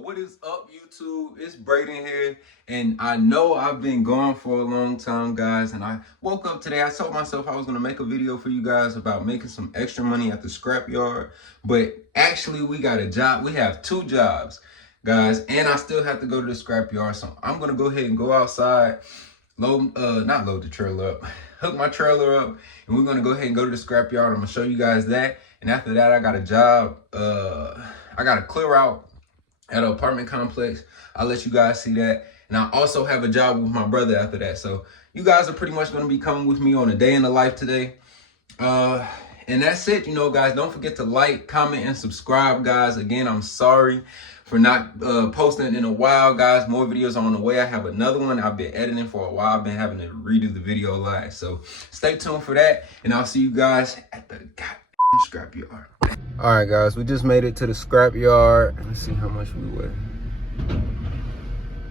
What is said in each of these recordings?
What is up, YouTube? It's Braden here, and I know I've been gone for a long time, guys, and I woke up today. I told myself I was going to make a video for you guys about making some extra money at the scrapyard, but actually we got a job. We have 2 jobs, guys, and I still have to go to the scrapyard, so I'm going to go ahead and go outside, not load the trailer up, hook my trailer up, and we're going to go ahead and go to the scrapyard. I'm going to show you guys that, and after that, I got a job. I got to clear out at an apartment complex. I'll let you guys see that. And I also have a job with my brother after that. So you guys are pretty much going to be coming with me on a day in the life today. And that's it. You know, guys, don't forget to like, comment, and subscribe, guys. Again, I'm sorry for not posting in a while, guys. More videos are on the way. I have another one I've been editing for a while. I've been having to redo the video live. So stay tuned for that. And I'll see you guys at the scrapyard. All right, guys, we just made it to the scrapyard. Let's see how much we weigh.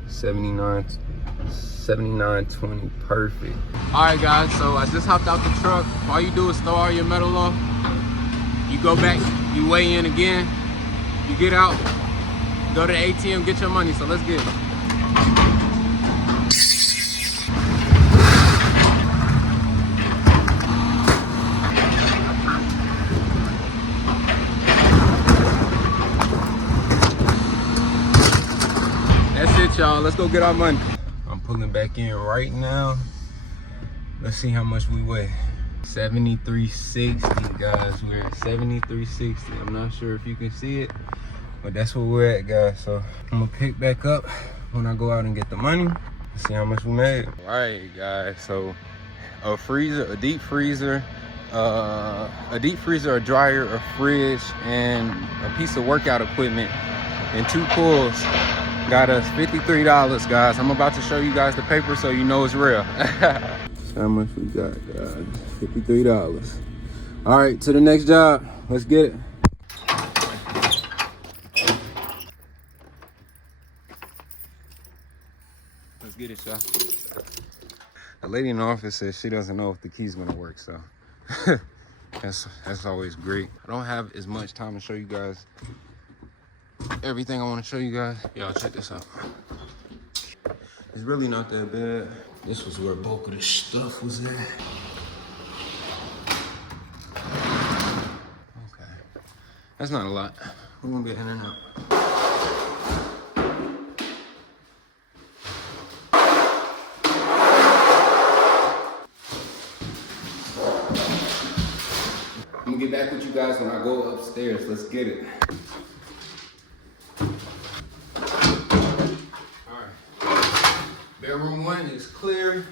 79.20, perfect. All right, guys, so I just hopped out the truck. All you do is throw all your metal off. You go back, you weigh in again. You get out, go to the ATM, get your money. So let's get it. Y'all, let's go get our money. I'm pulling back in right now. Let's see how much we weigh. 73.60, guys. We're at 73.60. I'm not sure if you can see it, but that's where we're at, guys. So I'm gonna pick back up when I go out and get the money. Let's see how much we made. All right, guys, so a freezer, a deep freezer, a dryer, a fridge, and a piece of workout equipment and 2 pulls got us $53, guys. I'm about to show you guys the paper so you know it's real. How much we got, guys? $53. All right, to the next job. Let's get it. Let's get it, y'all. The lady in the office says she doesn't know if the key's gonna work, so that's always great. I don't have as much time to show you guys everything I want to show you guys. Y'all check this out. It's really not that bad. This was where bulk of the stuff was at. Okay, that's not a lot. We're gonna get in and out. I'm gonna get back with you guys when I go upstairs. Let's get it. Bedroom 1 is clear.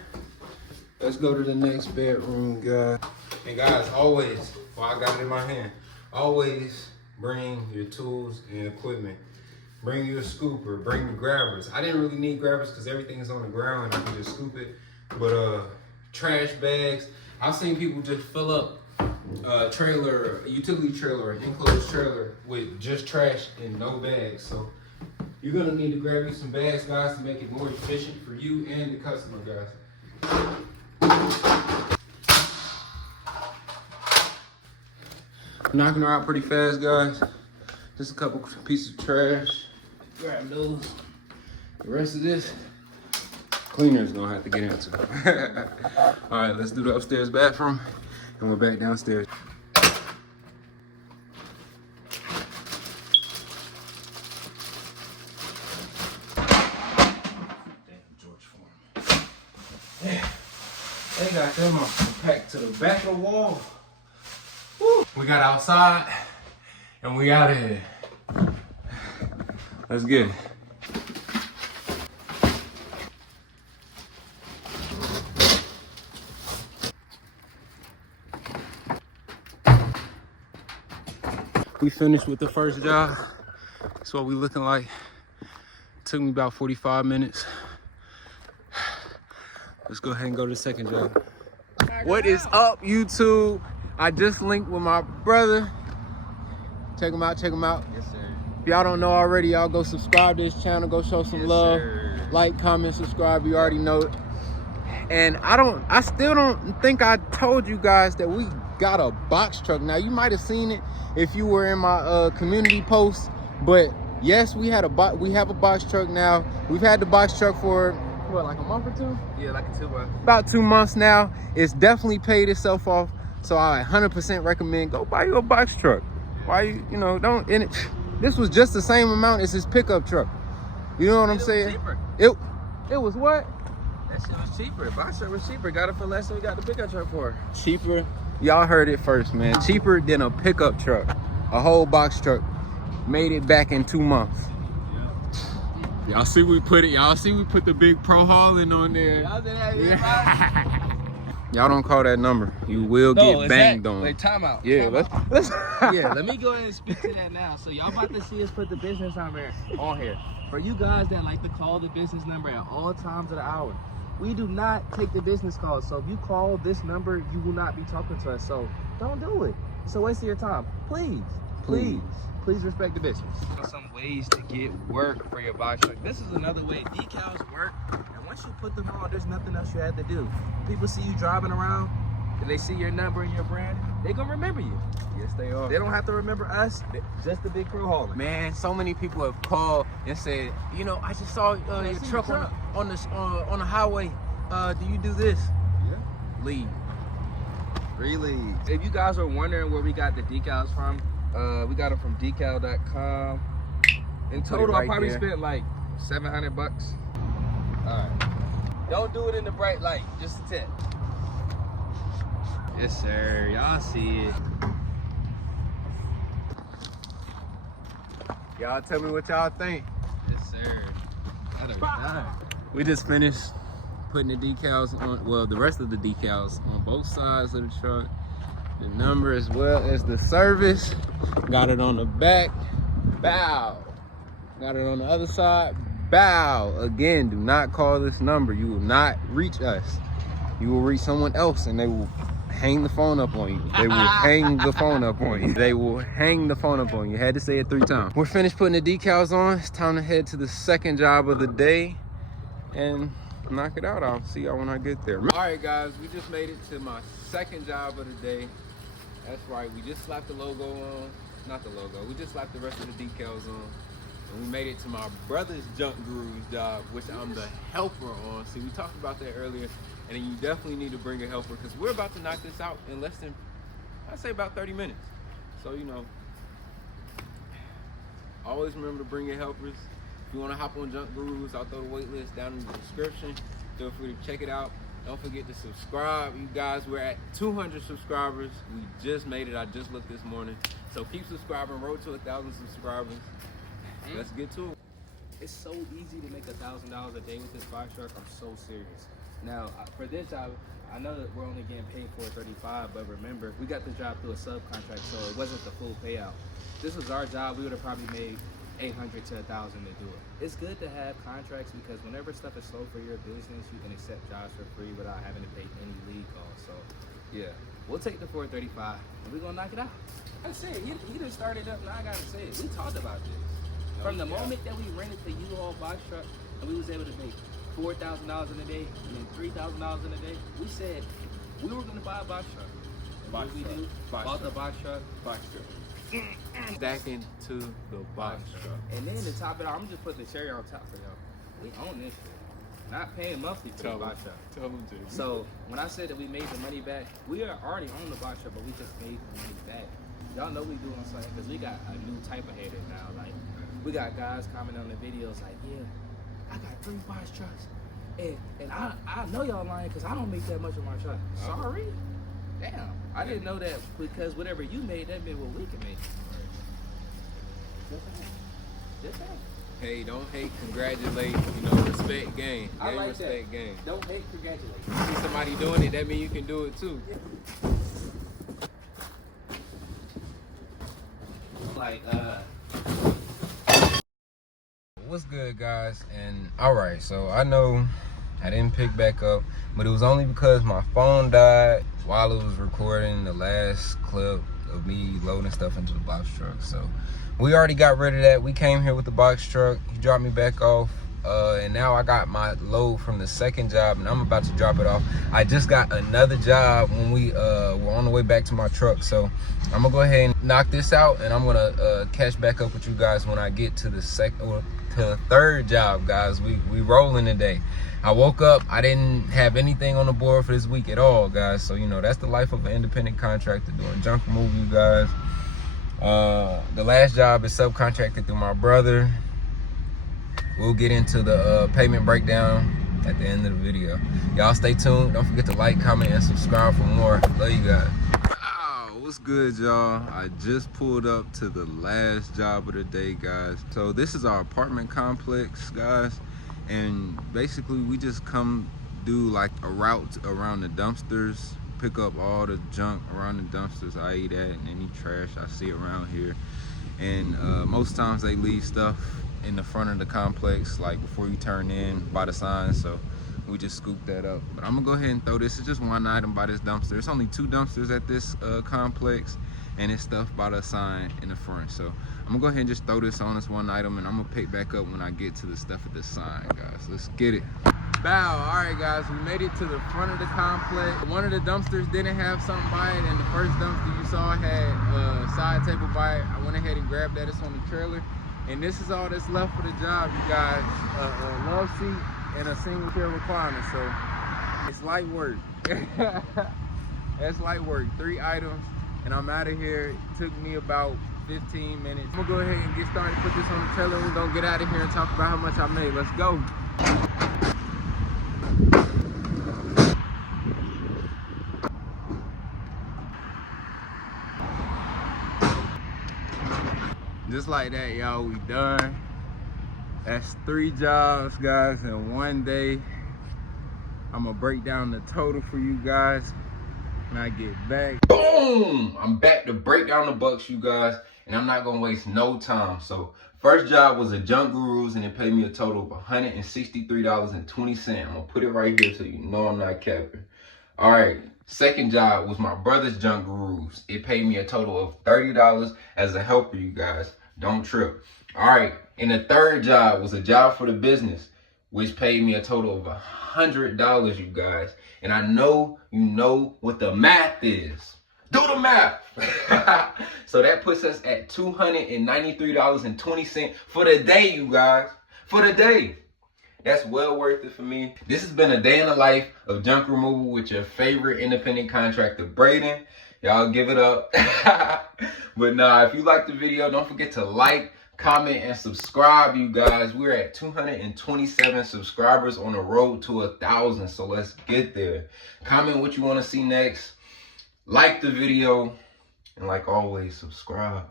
Let's go to the next bedroom, guys. And guys, always, I got it in my hand, always bring your tools and equipment. Bring your scooper, bring your grabbers. I didn't really need grabbers because everything is on the ground and I can just scoop it. But trash bags, I've seen people just fill up utility trailer, enclosed trailer with just trash and no bags. So you're gonna need to grab you some bags, guys, to make it more efficient for you and the customer, guys. Knocking her out pretty fast, guys. Just a couple pieces of trash. Grab those. The rest of this, cleaner's gonna have to get into. All right, let's do the upstairs bathroom, and we're back downstairs. They got them packed to the back of the wall. Woo. We got outside and we out of here. Let's get it. We finished with the first job. That's what we looking like. Took me about 45 minutes. Let's go ahead and go to the second job. What is up, YouTube? I just linked with my brother. Check him out, check him out. Yes, sir. If y'all don't know already, y'all go subscribe to this channel. Go show some love. Sir. Like, comment, subscribe. You already know it. And I still don't think I told you guys that we got a box truck. Now, you might have seen it if you were in my community post, but Yes, we have a box truck now. We've had the box truck for what, like a month or two? Yeah, like 2 months. About 2 months now. It's definitely paid itself off. So I 100% recommend go buy you a box truck. Why you know, don't in it. This was just the same amount as his pickup truck. You know what I'm saying? Cheaper. It was what? That shit was cheaper. Box truck was cheaper. Got it for less than we got the pickup truck for. Cheaper. Y'all heard it first, man. Cheaper than a pickup truck. A whole box truck. Made it back in 2 months. Yeah. Y'all see we put the big pro hauling on there. Y'all did that, Y'all don't call that number. You will get banged on. Wait, time out. Yeah, let's yeah, let me go ahead and speak to that now. So y'all about to see us put the business number on here. For you guys that like to call the business number at all times of the hour, we do not take the business calls. So if you call this number, you will not be talking to us. So don't do it. It's a waste of your time. Please respect the business. Some ways to get work for your box truck. This is another way. Decals work, and once you put them on, there's nothing else you have to do. People see you driving around, and they see your number and your brand, they gonna remember you. Yes, they are. They don't have to remember us, just the big crew hauler. Man, so many people have called and said, you know, I just saw your truck on the highway. Do you do this? Yeah. Leave. Really? If you guys are wondering where we got the decals from, we got them from decal.com. In total, I probably spent like $700. All right. Don't do it in the bright light, just a tip. Yes, sir. Y'all see it. Y'all tell me what y'all think. Yes, sir. That done. We just finished putting the decals on, well, the rest of the decals on both sides of the truck. The number as well as the service. Got it on the back, bow. Got it on the other side, bow. Again, do not call this number. You will not reach us. You will reach someone else and they will hang the phone up on you. They will hang the phone up on you. They will hang the phone up on you. Had to say it 3 times. We're finished putting the decals on. It's time to head to the second job of the day and knock it out. I'll see y'all when I get there. All right, guys, we just made it to my second job of the day. That's right, we just slapped the logo on. Not the logo, we just slapped the rest of the decals on. And we made it to my brother's JunkGurus job, which I'm the helper on. See, we talked about that earlier, and you definitely need to bring a helper because we're about to knock this out in less than, I'd say about 30 minutes. So, you know, always remember to bring your helpers. If you want to hop on JunkGurus, I'll throw the waitlist down in the description. Feel free to check it out. Don't forget to subscribe. You guys, we're at 200 subscribers. We just made it. I just looked this morning. So keep subscribing. Road to 1,000 subscribers. Let's get to it. It's so easy to make $1,000 a day with this box truck. I'm so serious. Now, for this job, I know that we're only getting paid $435, but remember, we got this job through a subcontract, so it wasn't the full payout. If this was our job, we would have probably made $800 to $1,000 to do it. It's good to have contracts because whenever stuff is slow for your business, you can accept jobs for free without having to pay any lead costs. So, yeah, we'll take the $435 and we're gonna knock it out. That's it. He done started up. Now I gotta say it. We talked about this from the moment that we rented the U-Haul box truck and we was able to make $4,000 in a day and then $3,000 in a day. We said we were gonna buy a box truck. What we do? Bought the box truck. Stacking to the box truck. And then to top it off, I'm just putting the cherry on top for y'all. We own this shit. Not paying monthly for the box truck. Tell them to. So when I said that we made the money back, we are already on the box truck, but we just made the money back. Y'all know we do on something because we got a new type of haters now. Like we got guys commenting on the videos like, yeah, I got 3 box trucks. And I know y'all lying because I don't make that much on my truck. Sorry. Damn. I didn't know that because whatever you made, that meant what we can make. Just that. Hey, don't hate, congratulate, you know, respect game. I like respect that. Game. Don't hate, congratulate. You see somebody doing it, that means you can do it too. Like, What's good, guys? And all right, so I know I didn't pick back up, but it was only because my phone died while it was recording the last clip of me loading stuff into the box truck. So we already got rid of that. We came here with the box truck. He dropped me back off and now I got my load from the second job, and I'm about to drop it off. I just got another job when we were on the way back to my truck, so I'm gonna go ahead and knock this out, and I'm gonna catch back up with you guys when I get to the third job, guys. We rolling today. I woke up, I didn't have anything on the board for this week at all, guys. So, you know, that's the life of an independent contractor doing junk removal, you guys. The last job is subcontracted through my brother. We'll get into the payment breakdown at the end of the video. Y'all stay tuned. Don't forget to like, comment, and subscribe for more. Love you guys. What's good, y'all? I just pulled up to the last job of the day, guys. So this is our apartment complex, guys, and basically we just come do like a route around the dumpsters, pick up all the junk around the dumpsters, i.e. that and any trash I see around here. And most times they leave stuff in the front of the complex, like before you turn in by the sign, so we just scoop that up. But I'm gonna go ahead and throw this. It's just one item by this dumpster. It's only 2 dumpsters at this complex, and it's stuff by the sign in the front. So I'm gonna go ahead and just throw this on as one item, and I'm gonna pick back up when I get to the stuff at the sign, guys. Let's get it. Bow. All right, guys, we made it to the front of the complex. One of the dumpsters didn't have something by it, and the first dumpster you saw had a side table by it. I went ahead and grabbed that. It's on the trailer, and this is all that's left for the job, you guys. A love seat and a single chair recliner, so it's light work. That's light work. 3 items, and I'm out of here. It took me about 15 minutes. I'm gonna go ahead and get started, put this on the trailer, and we're gonna get out of here and talk about how much I made. Let's go. Just like that, y'all, we done. That's 3 jobs, guys, in one day. I'm gonna break down the total for you guys when I get back. Boom! I'm back to break down the bucks, you guys, and I'm not gonna waste no time. So, first job was a JunkGurus, and it paid me a total of $163.20. I'm gonna put it right here so you know I'm not capping. All right, second job was my brother's JunkGurus. It paid me a total of $30 as a helper, you guys. Don't trip. All right, and the third job was a job for the business, which paid me a total of $100, you guys. And I know you know what the math is. Do the math. So that puts us at $293.20 for the day, you guys. For the day. That's well worth it for me. This has been a day in the life of junk removal with your favorite independent contractor, Braden. Y'all give it up. But nah, if you liked the video, don't forget to like, comment, and subscribe, you guys. We're at 227 subscribers on the road to 1,000, so let's get there. Comment what you want to see next. Like the video, and like always, subscribe.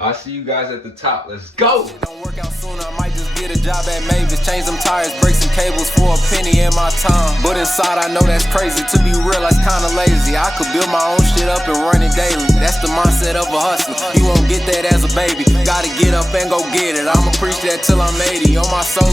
I'll see you guys at the top. Let's go. Don't work out soon, I might just get a job at Mavis. Change them tires, break some cables for a penny in my time. But inside I know that's crazy. To be real, that's kinda lazy. I could build my own shit up and run it daily. That's the mindset of a hustler. You won't get that as a baby. Gotta get up and go get it. I'ma preach that till I'm 80 on my soul.